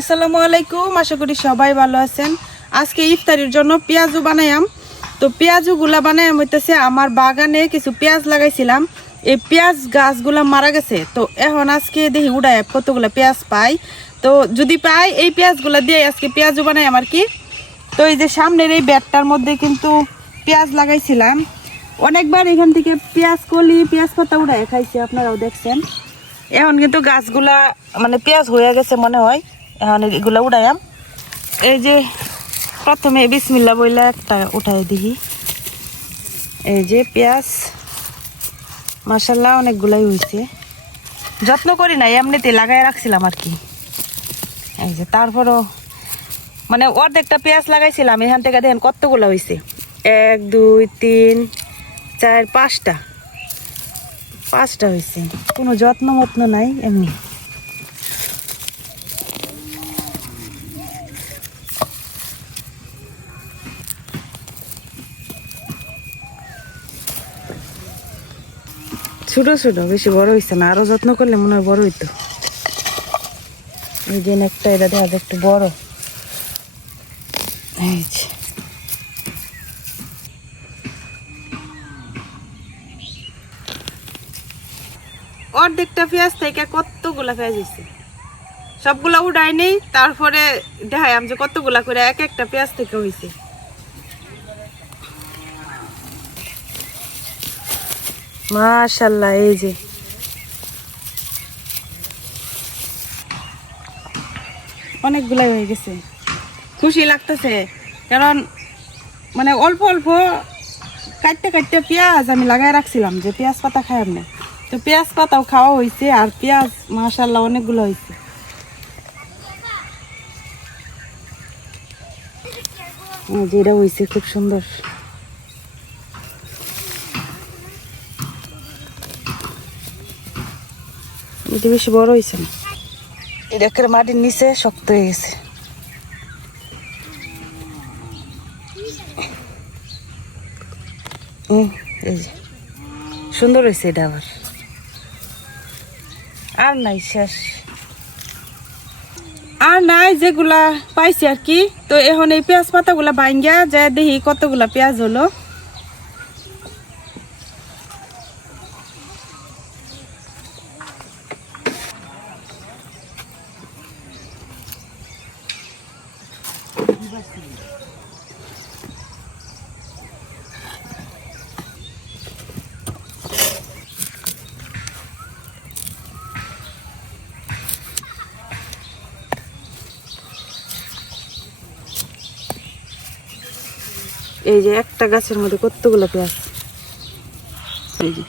আসসালামু আলাইকুম, আশা করি সবাই ভালো আছেন। আজকে ইফতারির জন্য পেঁয়াজু বানাইলাম। তো পেঁয়াজুগুলা বানাইলাম হইতেছে আমার বাগানে কিছু পেঁয়াজ লাগাইছিলাম, এই পেঁয়াজ গাছগুলা মারা গেছে। তো এখন আজকে দেখি উড়াই কতগুলো পেঁয়াজ পাই। তো যদি পাই এই পেঁয়াজগুলা দিয়ে আজকে পেঁয়াজু বানাই আমার কি। তো এই যে সামনের এই ব্যাগটার মধ্যে কিন্তু পেঁয়াজ লাগাইছিলাম, অনেকবার এখান থেকে পেঁয়াজ কলি পেঁয়াজ পাতা উড়াই খাইছি, আপনারাও দেখছেন। এখন কিন্তু গাছগুলা মানে পেঁয়াজ হয়ে গেছে মনে হয়। এখন এগুলা উড়াইয়াম। এই যে প্রথমে বিসমিল্লা বইলা একটা উঠাই দিই। এই যে পেঁয়াজ মাশাআল্লাহ অনেকগুলাই হয়েছে, যত্ন করি নাই, এমনিতে লাগাই রাখছিলাম আর কি। এই যে তারপরও মানে অর্ধেকটা পেঁয়াজ লাগাইছিলাম, এখান থেকে দেখেন কতগুলো হয়েছে। 1 2 3 4 5টা হয়েছে, কোনো যত্ন মত্ন নাই, এমনি। ছোট ছোট, বেশি বড় হয়েছে না, আরো যত্ন করলে মনে হয় বড় হইতো। এই যে একটা এটা দেখা যায় একটু বড়। এই যে অর্ধেকটা পেঁয়াজ থেকে কতগুলা পেঁয়াজ হয়েছে, সবগুলা উঠাই নেই, তারপরে দেখাইলাম যে কতগুলা করে এক একটা পেঁয়াজ থেকে হয়েছে। মাশাআল্লাহ, এই যে অনেকগুলাই হয়ে গেছে, খুশি লাগতেছে। কারণ মানে অল্প অল্প কাটতে কাটতে পেঁয়াজ আমি লাগাই রাখছিলাম যে পেঁয়াজ পাতা খাই না, তো পেঁয়াজ পাতাও খাওয়া হয়েছে, আর পেঁয়াজ মাশাআল্লাহ অনেকগুলো হয়েছে। যেটা হয়েছে খুব সুন্দর। এটা বেশি বড় হয়েছে না, এটা করে মাটির নিচে শক্ত হয়ে গেছে। এই যে সুন্দর হয়েছে এটা আবার, আর নাই শেষ, আর নাই যেগুলা পাইছি আর কি। তো এখন এই পেঁয়াজ পাতাগুলা ভাঙ্গা যায় দেখি কতগুলা পেঁয়াজ হলো। এই যে একটা গাছের মধ্যে কতগুলো পেঁয়াজ, এই যে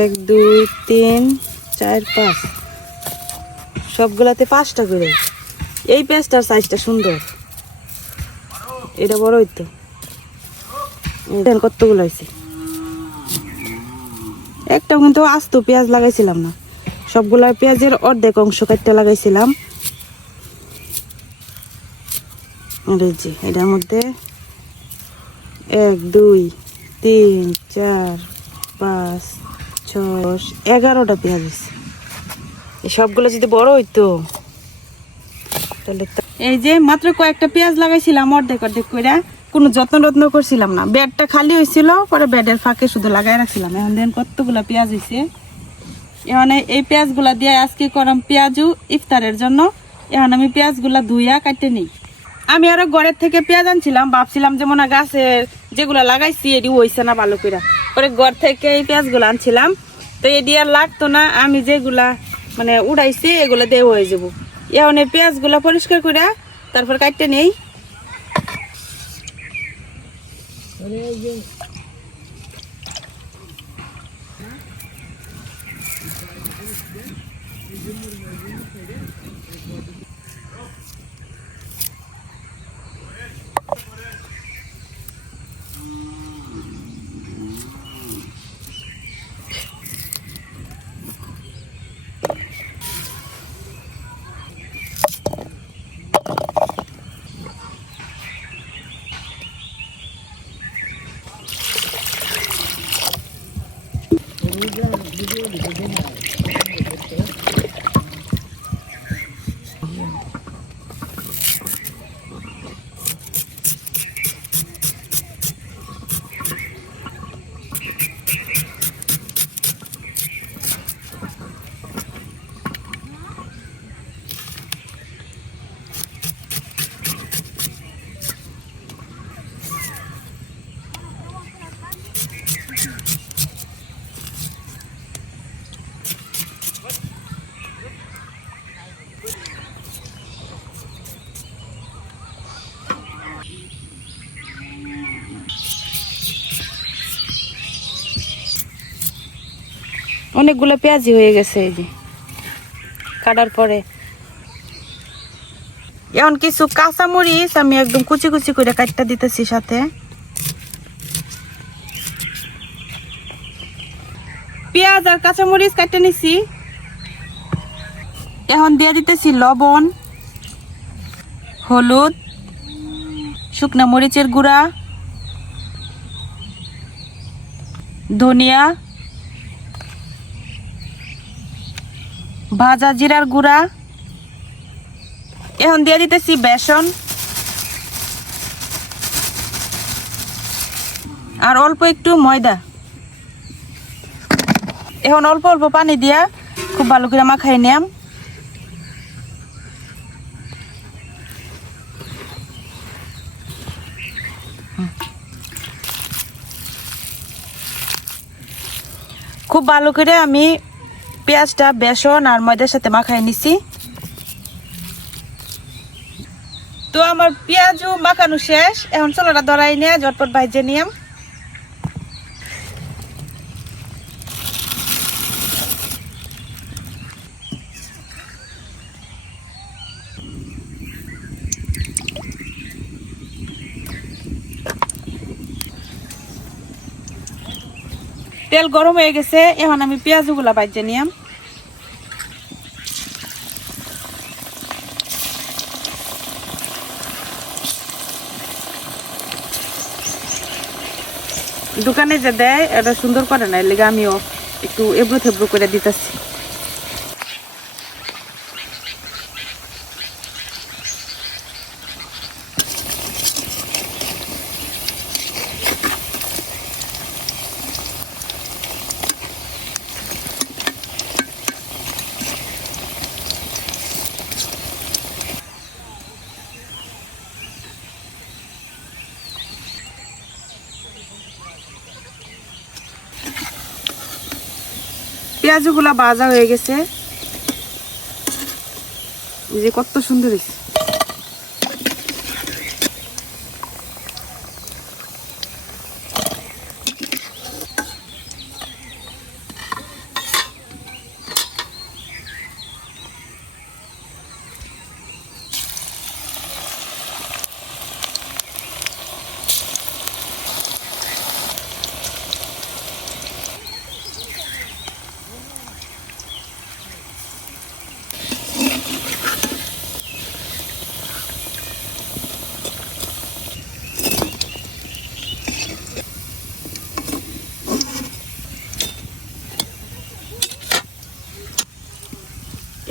এক দুই তিন চার পাঁচ, সবগুলাতে 5টা করে। এই পেঁয়াজটার সাইজটা সুন্দর, এটা বড় হইতো। কতগুলো হয়েছে, একটাও কিন্তু আস্ত পেঁয়াজ লাগাইছিলাম না, সবগুলা পেঁয়াজের অর্ধেক অংশ কাটতে লাগাইছিলাম। যে এটার মধ্যে 1 2 3 4 5 6 11টা পেঁয়াজ হয়েছে। এই সবগুলো যদি বড় হইতো তাহলে। এই যে মাত্র কয়েকটা পেঁয়াজ লাগাইছিলাম অর্ধেক অর্ধেক করে, কোনো যত্ন করছিলাম না, বেডটা খালি হয়েছিল, পরে বেডের ফাঁকে শুধু লাগাই রাখছিলাম। এখন দেখেন কতগুলা পেঁয়াজ হয়েছে। এখন এই পেঁয়াজগুলা দিয়ে আজকে করাম পেঁয়াজু ইফতারের জন্য। এখন আমি পেঁয়াজগুলা ধুইয়া কাটতে নিই। আমি আরো ঘরের থেকে পেঁয়াজ আনছিলাম, ভাবছিলাম যেমন গাছের যেগুলা লাগাইছি এটি হয়েছে না ভালো করে, পরে ঘর থেকে এই পেঁয়াজগুলো আনছিলাম। তো এটি আর লাগতো না, আমি যেগুলা মানে উড়াইছি এগুলা দিয়ে হয়ে যাবো। এখন এই পেঁয়াজগুলা পরিষ্কার করে তারপর কাটতে নেই। অনেকগুলো পেঁয়াজি হয়ে গেছে এই যে কাটার পরে। এখন কিছু কাঁচামরিচ আমি একদম কুচি কুচি করে কাটটা দিতেছি সাথে। পেঁয়াজ আর কাঁচামরিচ কাটতে নিছি। এখন দিয়ে দিতেছি লবণ, হলুদ, শুকনা মরিচের গুঁড়া, ধনিয়া, ভাজা জিরার গুঁড়া। এখন দিয়ে দিতেছি বেসন আর অল্প একটু ময়দা। এখন অল্প অল্প পানি দিয়া খুব ভালো করে মাখাই নিলাম। খুব ভালো করে আমি পেঁয়াজটা বেসন আর ময়দার সাথে মাখাই নিছি। তো আমার পেঁয়াজও মাখানো শেষ। এখন চুলাটা ধরাই নিয়ে ঝটপট ভাইজে নিয়াম। তেল গরম হয়ে গেছে, এখন আমি পেঁয়াজগুলা ভাইজে নিয়াম। দোকানে যে দেয় এটা সুন্দর করে না, এর লেগে আমিও একটু এবড়ো থেবড়ো করে দিতেছি। পেঁয়াজগুলা ভাজা হয়ে গেছে, এই যে কত সুন্দর হয়েছে।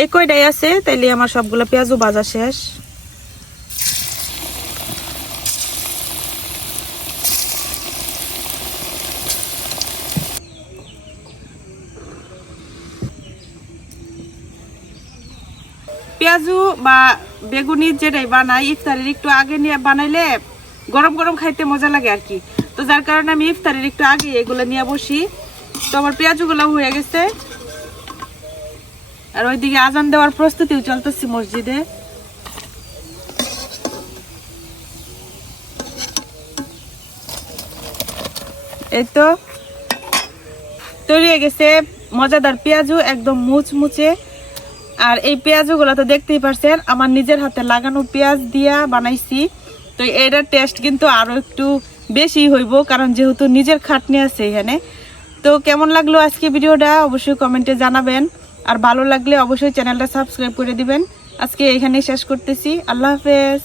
এই কয়টাই আছে, তাইলে আমার সবগুলো পেঁয়াজও ভাজা শেষ। পেঁয়াজু বা বেগুনি যেটাই বানাই ইফতারের একটু আগে নিয়ে বানাইলে গরম গরম খাইতে মজা লাগে আর কি। তো যার কারণে আমি ইফতারের একটু আগে এগুলো নিয়ে বসি। তো আমার পেঁয়াজগুলো হয়ে গেছে, আর ওইদিকে আজান দেওয়ার প্রস্তুতিও চলতেছে মসজিদে। এই তো তৈরি হয়ে গেছে মজাদার পেঁয়াজু, একদম মুচমুচে। আর এই পেঁয়াজগুলো তো দেখতেই পারছেন আমার নিজের হাতে লাগানো পেঁয়াজ দিয়া বানাইছি। তো এটার টেস্ট কিন্তু আরো একটু বেশি হইব, কারণ যেহেতু নিজের খাটনি আছে এখানে। তো কেমন লাগলো আজকে ভিডিওটা অবশ্যই কমেন্টে জানাবেন, আর ভালো লাগলে অবশ্যই চ্যানেলটা সাবস্ক্রাইব করে দিবেন। আজকে এখানেই শেষ করতেছি। আল্লাহ হাফেজ।